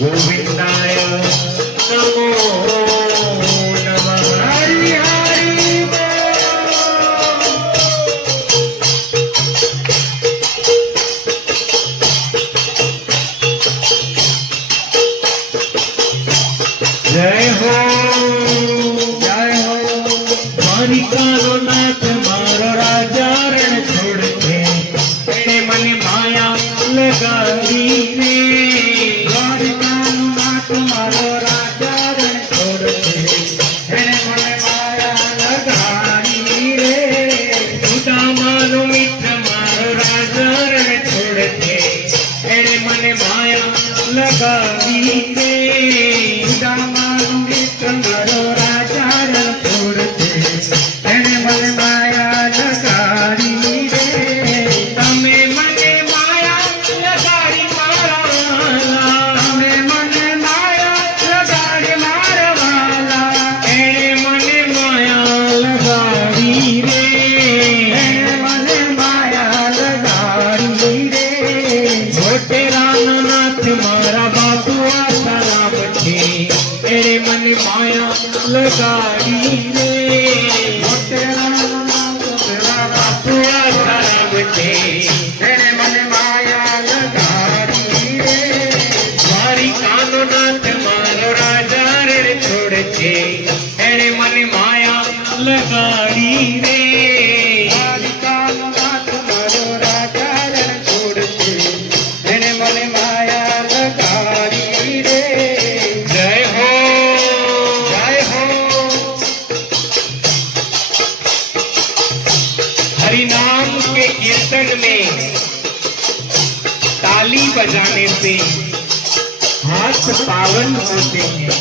गोविंदाय नमो नमः। हरि हरि जय हो द्वारिकानो नाथ मारो राजा रण छोड़ के तेरे मन माया लगाई रे। द्वारिकानो नाथ मारो राजा रण छोड़ के तेरे मन माया लगाई रे। सुदामानो मित्र मारो राजा रण छोड़ के तेरे मन माया लगाई रे। सुदामानो मित्र मारो राजा रण छोड़ के तेरे मन माया लगाड़ी रे। तमे मने माया लगाड़ी मारा वाला, तमे मने माया लगाड़ी मारा वाला, तेरे मने माया लगाड़ी रे। तेरे मने माया लगाड़ी रे। छोटे राम नाथ मारा बापू आसा राम थे तेरे मन माया लगाड़ी रे। तेरे मन माया लगाड़ी रे। द्वारिकानो नाथ मारो राजा रण छोड़ के तेरे मन माया लगाड़ी रे। द्वारिकानो नाथ मारो राजा रण छोड़ के तेरे मन माया लगाड़ी रे। जय हो जय हो। हरि नाम के कीर्तन में ताली बजाने से हाथ पावन होते हैं।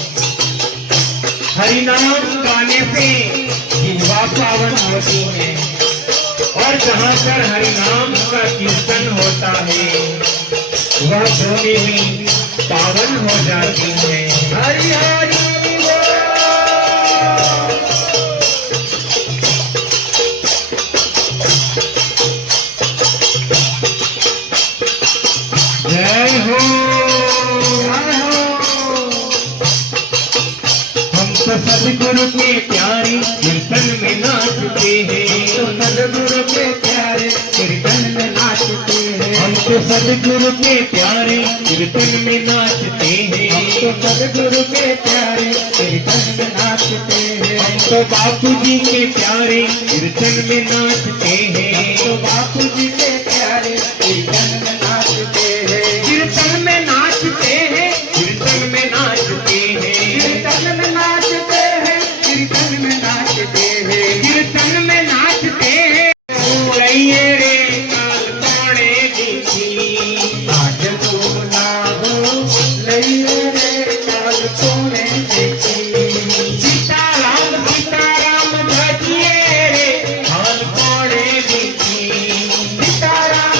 हरि नाम गाने से जिह्वा पावन होती है। और जहाँ पर हरि नाम का कीर्तन होता है वह भूमि भी पावन हो जाती है। हरि हरि जय हो। हम तो सदगुरु के प्यारे कीर्तन में नाचते हैं। तो सदगुरु के प्यारे कीर्तन में नाचते हैं। हम तो सदगुरु के प्यारे कीर्तन में नाचते हैं। हम तो सदगुरु के प्यारे कीर्तन में नाचते हैं। हम तो बापू जी के प्यारे कीर्तन में नाचते हैं। हम तो बापू जी के प्यारे कीर्तन में नाचते हैं। कीर्तन में नाचते हैं। कीर्तन में नाचते हैं। कीर्तन में नाचते हैं। कीर्तन में नाचते हैं। कीर्तन में नाचते हैं। लइए रे काल पाणे देखी आज तू ना हो। लइए रे काल पाणे देखी सीताराम भजिए रे काल पाणे देखी। सीताराम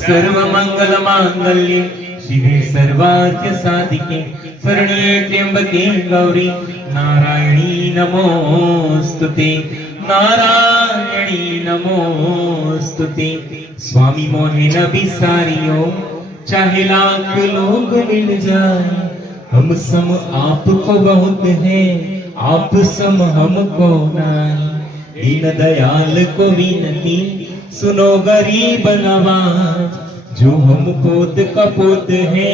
सर्वमंगल मांगल्ये शिवे सर्वार्थ साधिके शरण्ये त्र्यंबके गौरी नारायणी नमोस्तुते नारायणी नमोस्तुते। स्वामी मोहे न बिसारियो चाहे लाख लोग मिल जाए, हम सम आपको बहुत है आप सम हमको नहीं। दीन दयाल को विनती सुनो गरीब नवाज, जो हम पोत का पोत है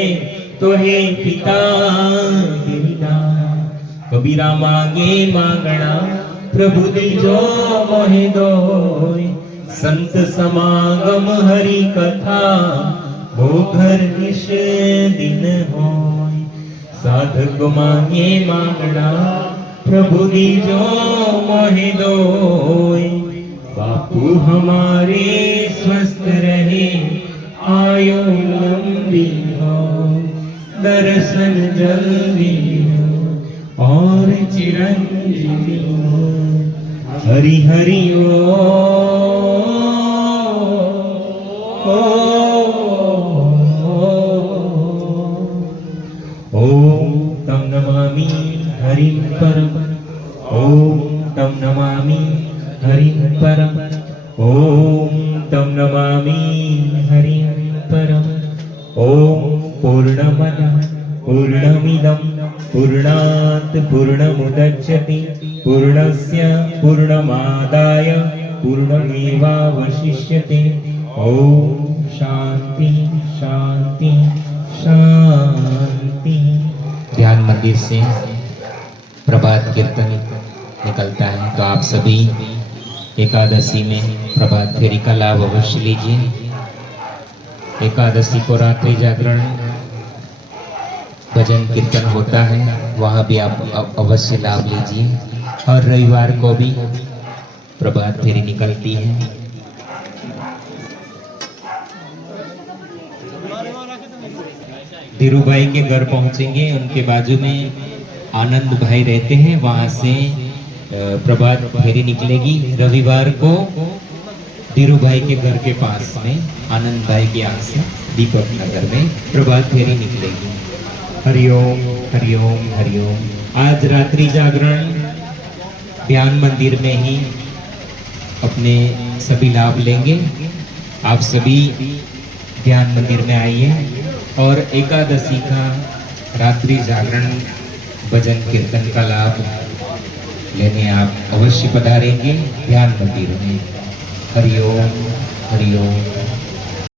तो है पिता गिरदार। कबीरा मांगे मांगना प्रभु दीजो मोहे दोय, संत समागम हरि कथा वो घर निश दिन होय। साधक मांगे मांगना प्रभु दीजो मोहे दोय, बापू हमारे स्वस्थ रहे आयु लंबी हो, दर्शन जल्दी हो और चिरंजीवी हो। हरि हरि ओम तम नमामि हरि परम, ओम तम नमामि हरि परम, ओम तम नमामि हरि परम। ओम पूर्णमद पूर्णमिदं पूर्णात् पूर्णमुदच्यते पूर्णस्य पूर्णमादाय पूर्णमेवावशिष्यते। ओम शांति शांति शांति। ध्यान मंदिर से प्रभात कीर्तन निकलता है, तो आप सभी एकादशी में प्रभात फेरी का लाभ अवश्य लीजिए। एकादशी को रात्रि जागरण भजन कीर्तन होता है, वहाँ भी आप अवश्य लाभ लीजिए। और रविवार को भी प्रभात फेरी निकलती है। धीरू भाई के घर पहुंचेंगे, उनके बाजू में आनंद भाई रहते हैं, वहां से प्रभात फेरी निकलेगी। रविवार को धीरू भाई के घर के पास में आनंद भाई के यहाँ से दीपक नगर में प्रभात फेरी निकलेगी। हरिओम हरिओम हरिओम। आज रात्रि जागरण ध्यान मंदिर में ही अपने सभी लाभ लेंगे। आप सभी ध्यान मंदिर में आइए और एकादशी का रात्रि जागरण भजन कीर्तन का लाभ लेने आप अवश्य पधारेंगे ध्यान मंदिर में। हरिओम हरिओम।